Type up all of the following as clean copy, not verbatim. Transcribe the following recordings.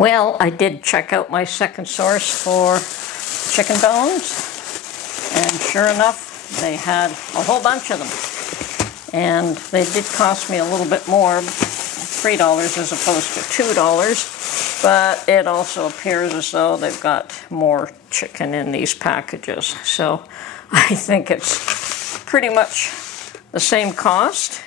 Well, I did check out my second source for chicken bones, and sure enough, they had a whole bunch of them. And they did cost me a little bit more, $3 as opposed to $2, but it also appears as though they've got more chicken in these packages. So I think it's pretty much the same cost.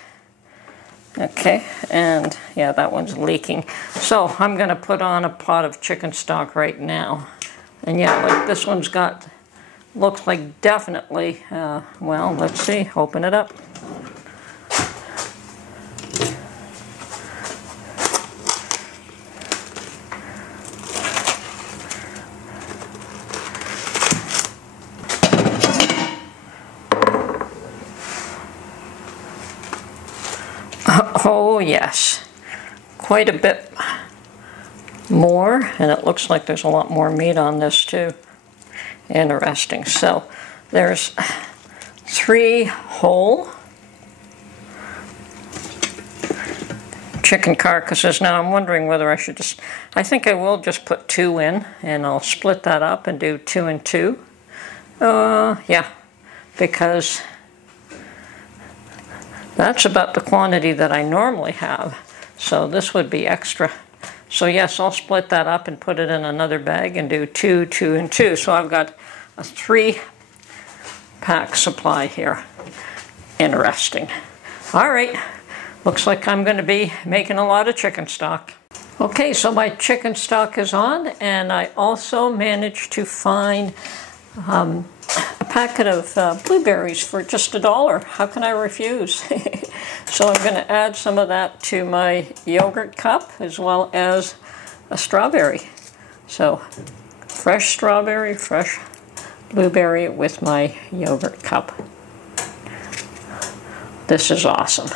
Okay, and yeah, that one's leaking. So I'm gonna put on a pot of chicken stock right now. And yeah, like this one's got, looks like definitely, well, let's see, open it up. Oh yes, quite a bit more, and it looks like there's a lot more meat on this too. Interesting. So there's 3 whole chicken carcasses. Now I'm wondering whether I should just, I think I will just put 2 in, and I'll split that up and do 2 and 2. Yeah, because that's about the quantity that I normally have. So this would be extra. So yes, I'll split that up and put it in another bag and do 2, 2, and 2. So I've got a 3-pack supply here. Interesting. All right, looks like I'm going to be making a lot of chicken stock. Okay, so my chicken stock is on, and I also managed to find a packet of blueberries for just $1. How can I refuse? So I'm going to add some of that to my yogurt cup as well as a strawberry. So fresh strawberry, fresh blueberry with my yogurt cup. This is awesome.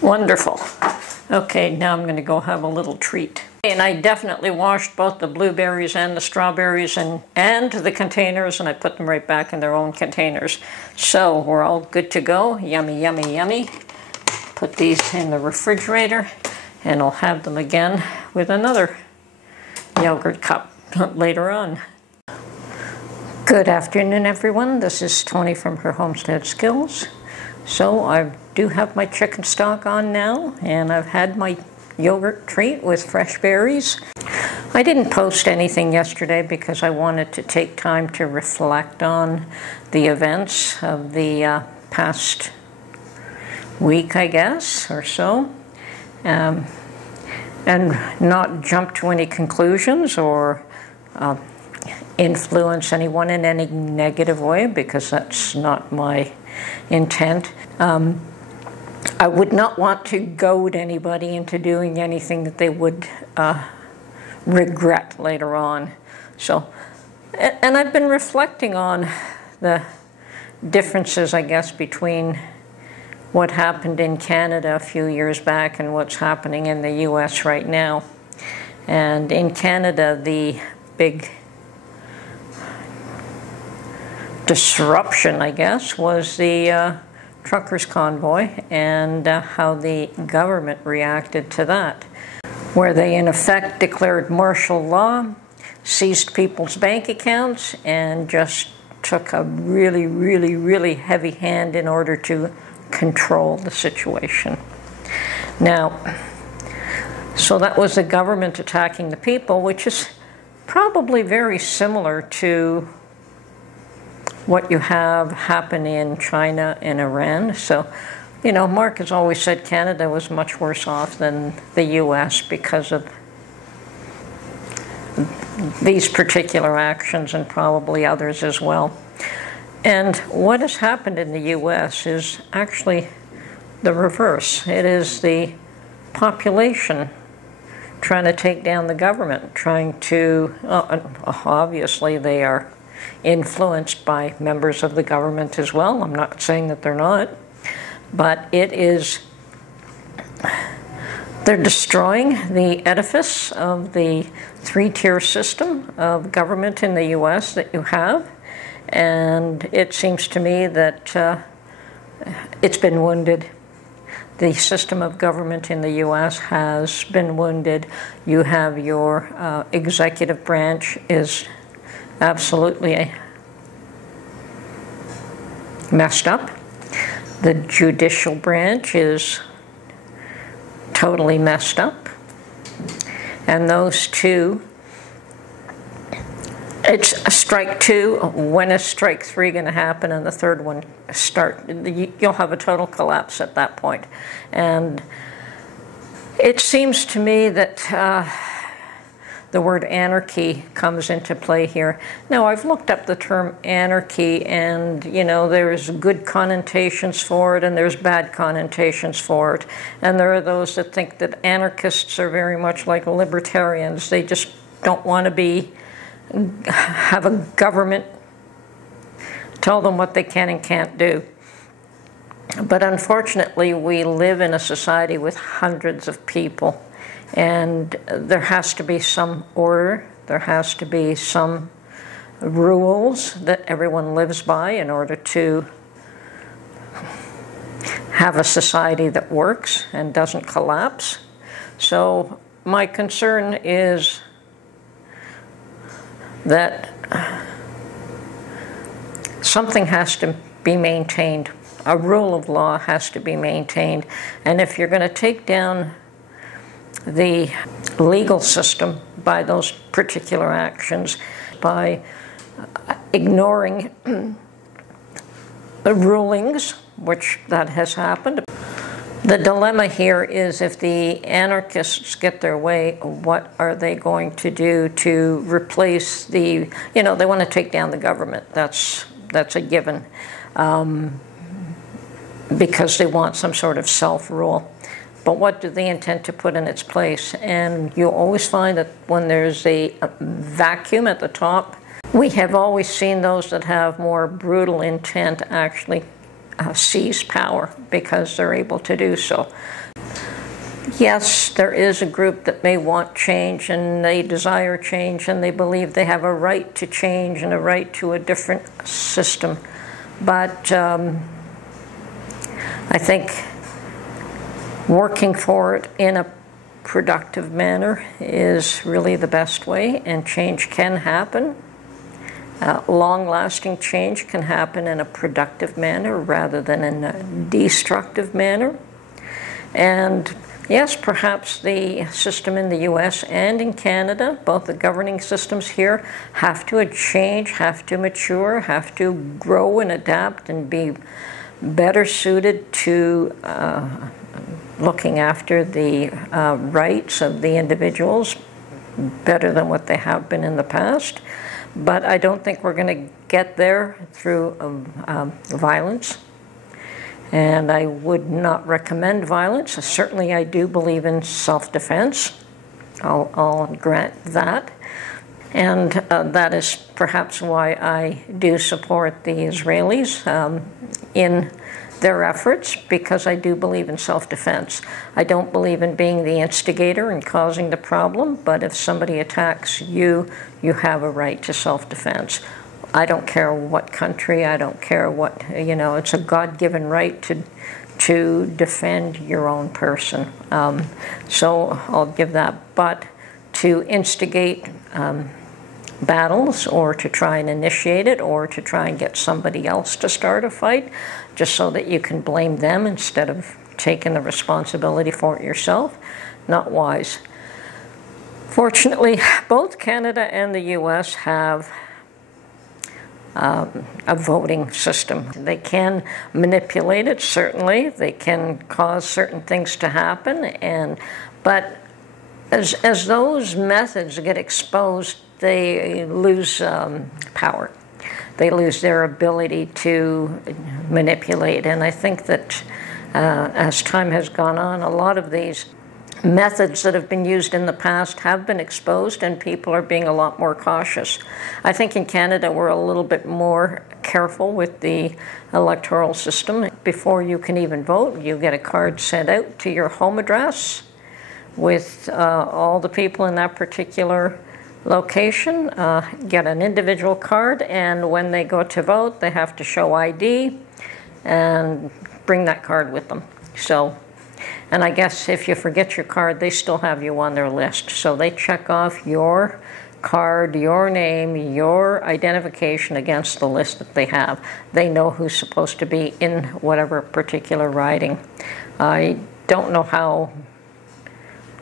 Wonderful. Okay, now I'm going to go have a little treat. And I definitely washed both the blueberries and the strawberries and the containers, and I put them right back in their own containers. So we're all good to go. Yummy, yummy, yummy. Put these in the refrigerator, and I'll have them again with another yogurt cup later on. Good afternoon, everyone. This is Tony from her Homestead Skills. So I do have my chicken stock on now, and I've had my yogurt treat with fresh berries. I didn't post anything yesterday because I wanted to take time to reflect on the events of the past week, I guess, or so, and not jump to any conclusions or influence anyone in any negative way, because that's not my intent. I would not want to goad anybody into doing anything that they would regret later on. So, and I've been reflecting on the differences, I guess, between what happened in Canada a few years back and what's happening in the US right now. And in Canada, the big disruption, I guess, was the truckers' convoy, and how the government reacted to that, where they in effect declared martial law, seized people's bank accounts, and just took a really, really, really heavy hand in order to control the situation. Now, so that was the government attacking the people, which is probably very similar to what you have happen in China and Iran. So, you know, Mark has always said Canada was much worse off than the US because of these particular actions, and probably others as well. And what has happened in the US is actually the reverse. It is the population trying to take down the government, trying to, obviously they are influenced by members of the government as well. I'm not saying that they're not, but it is They're destroying the edifice of the three-tier system of government in the U.S. that you have, and it seems to me that it's been wounded. The system of government in the U.S. has been wounded. You have your executive branch is absolutely messed up. The judicial branch is totally messed up. And those two, it's a strike two. When is strike three going to happen and the third one start? You'll have a total collapse at that point. And it seems to me that the word anarchy comes into play here. Now, I've looked up the term anarchy, and, you know, there's good connotations for it and there's bad connotations for it. And there are those that think that anarchists are very much like libertarians. They just don't want to have a government tell them what they can and can't do. But unfortunately, we live in a society with hundreds of people. And there has to be some order, there has to be some rules that everyone lives by in order to have a society that works and doesn't collapse. So my concern is that something has to be maintained. A rule of law has to be maintained. And if you're going to take down the legal system by those particular actions, by ignoring the rulings, which that has happened. The dilemma here is if the anarchists get their way, what are they going to do to replace the, you know, they want to take down the government. That's a given, because they want some sort of self-rule. But what do they intend to put in its place? And you'll always find that when there's a vacuum at the top, we have always seen those that have more brutal intent actually seize power because they're able to do so. Yes, there is a group that may want change and they desire change and they believe they have a right to change and a right to a different system. But I think working for it in a productive manner is really the best way, and change can happen. Long-lasting change can happen in a productive manner rather than in a destructive manner. And yes, perhaps the system in the US and in Canada, both the governing systems here, have to change, have to mature, have to grow and adapt and be better suited to looking after the rights of the individuals better than what they have been in the past. But I don't think we're going to get there through violence. And I would not recommend violence. Certainly I do believe in self-defense. I'll grant that. And that is perhaps why I do support the Israelis in their efforts, because I do believe in self-defense. I don't believe in being the instigator and causing the problem, but if somebody attacks you, you have a right to self-defense. I don't care what country, I don't care what, you know, it's a God-given right to defend your own person. So I'll give that. But to instigate battles, or to try and initiate it, or to try and get somebody else to start a fight, just so that you can blame them instead of taking the responsibility for it yourself, not wise. Fortunately, both Canada and the US have a voting system. They can manipulate it, certainly. They can cause certain things to happen, but as those methods get exposed, they lose power. They lose their ability to manipulate. And I think that as time has gone on, a lot of these methods that have been used in the past have been exposed, and people are being a lot more cautious. I think in Canada we're a little bit more careful with the electoral system. Before you can even vote, you get a card sent out to your home address with all the people in that particular location, get an individual card, and when they go to vote, they have to show ID and bring that card with them. So, and I guess if you forget your card, they still have you on their list. So they check off your card, your name, your identification against the list that they have. They know who's supposed to be in whatever particular riding. I don't know how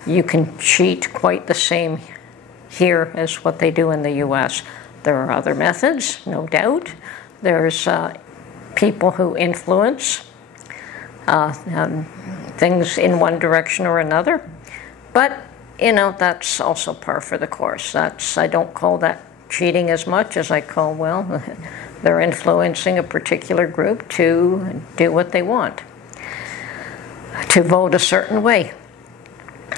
you can cheat quite the same here as what they do in the US. There are other methods, no doubt. There's people who influence things in one direction or another. But, you know, that's also par for the course. I don't call that cheating as much as I call, well, they're influencing a particular group to do what they want, to vote a certain way.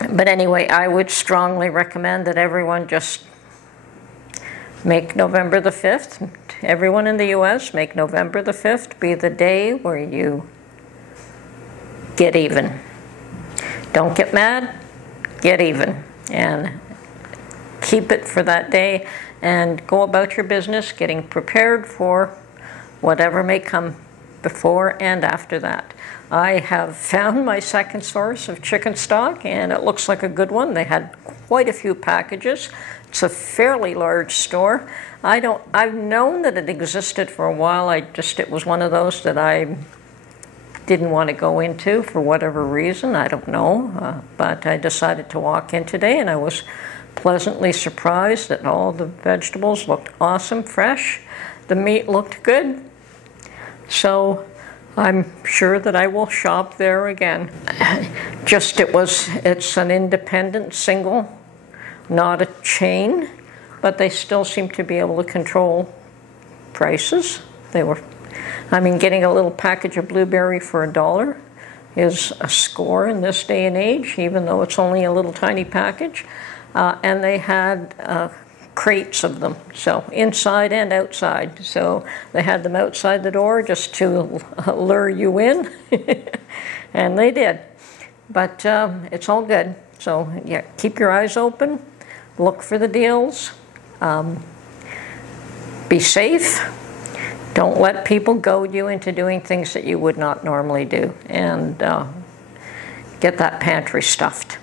But anyway, I would strongly recommend that everyone just make November the 5th, everyone in the US, make November the 5th be the day where you get even. Don't get mad, get even. And keep it for that day and go about your business getting prepared for whatever may come before and after that. I have found my second source of chicken stock, and it looks like a good one. They had quite a few packages. It's a fairly large store. I've known that it existed for a while. It was one of those that I didn't want to go into for whatever reason. I don't know. But I decided to walk in today, and I was pleasantly surprised that all the vegetables looked awesome, fresh. The meat looked good. So I'm sure that I will shop there again. It's an independent single, not a chain, but they still seem to be able to control prices. Getting a little package of blueberry for $1 is a score in this day and age, even though it's only a little tiny package. And they had crates of them, so inside and outside. So they had them outside the door just to lure you in, and they did. But it's all good. So yeah, keep your eyes open, look for the deals, be safe. Don't let people goad you into doing things that you would not normally do, and get that pantry stuffed.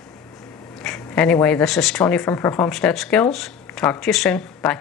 Anyway, this is Tony from Her Homestead Skills. Talk to you soon. Bye.